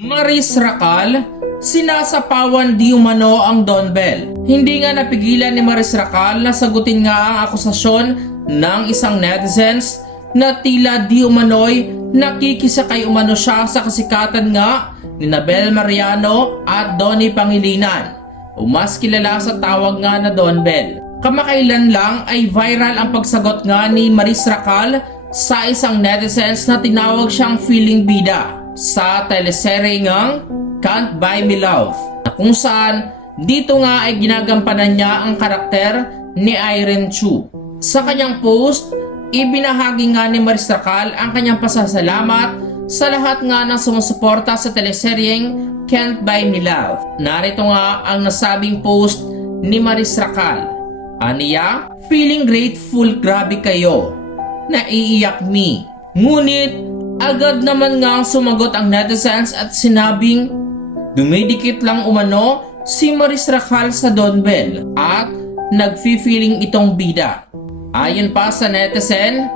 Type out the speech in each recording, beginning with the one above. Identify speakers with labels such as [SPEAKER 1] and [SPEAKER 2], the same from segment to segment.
[SPEAKER 1] Maris Racal, sinasapawan di umano ang Don Bell. Hindi nga napigilan ni Maris Racal na sagutin nga ang akusasyon ng isang netizens na tila di umano'y nakikisakay umano siya sa kasikatan nga ni Nabel Mariano at Donnie Pangilinan o mas kilala sa tawag nga na Don Bell. Kamakailan lang ay viral ang pagsagot nga ni Maris Racal sa isang netizens na tinawag siyang feeling bida sa teleserye ngang Can't Buy Me Love na kung saan dito nga ay ginagampanan niya ang karakter ni Irene Chu. Sa kanyang post, ibinahagi nga ni Maris Racal ang kanyang pasasalamat sa lahat nga ng sumusuporta sa teleseryeng Can't Buy Me Love. Narito nga ang nasabing post ni Maris Racal. Aniya, feeling grateful grabe kayo. Naiiyak me. Ngunit, agad naman nga sumagot ang netizens at sinabing dumidikit lang umano si Maris Racal sa Don Bell at nagfi-feeling itong bida. Ayon pa sa netizen,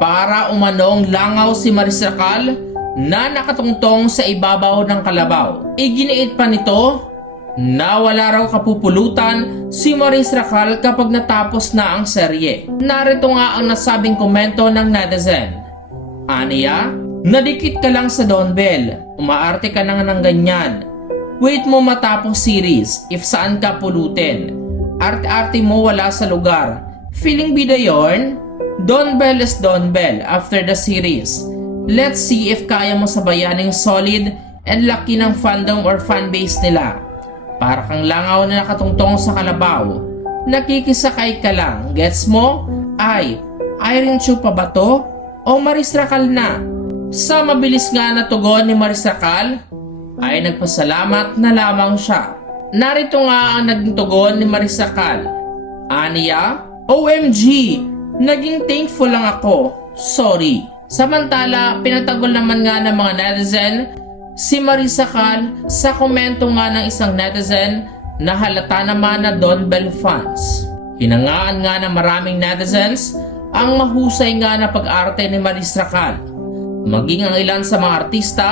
[SPEAKER 1] para umanong langaw si Maris Racal na nakatungtong sa ibabaw ng kalabaw. Iginiit pa nito na wala raw kapupulutan si Maris Racal kapag natapos na ang serye. Narito nga ang nasabing komento ng netizen. Aniya, nadikit ka lang sa Don Bell. Umaarte ka na ng ganyan. Wait mo matapos series if saan ka pulutin. Arte-arte mo wala sa lugar. Feeling bida yorn? Don Bell is Don Bell after the series. Let's see if kaya mo sabayan yung solid and laki ng fandom or fanbase nila. Para kang langaw na nakatungtong sa kalabaw. Nakikisakay ka lang, gets mo? Ay, Irene Chu pa ba to? O Maris Racal na? Sa mabilis nga na tugon ni Maris Racal, ay nagpasalamat na lamang siya. Narito nga ang naging tugon ni Maris Racal. Aniya, OMG, naging thankful lang ako. Sorry. Samantala, pinatagol naman nga ng mga netizen si Marisa Cal sa komento nga ng isang netizen na halata naman na Don Bell fans. Hinangaan nga ng maraming netizens ang mahusay nga na pag-arte ni Marisa Cal. Maging ang ilan sa mga artista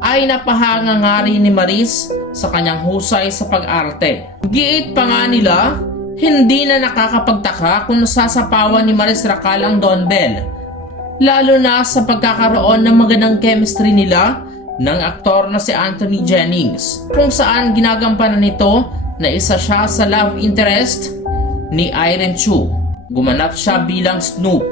[SPEAKER 1] ay napahanga nga rin ni Maris sa kanyang husay sa pag-arte. Giit pa nga nila, hindi na nakakapagtaka kung nasasapawan ni Maris Racal ang Don Bell. Lalo na sa pagkakaroon ng magandang chemistry nila ng aktor na si Anthony Jennings kung saan ginagampanan nito na isa siya sa love interest ni Irene Chu. Gumanap siya bilang Snoop.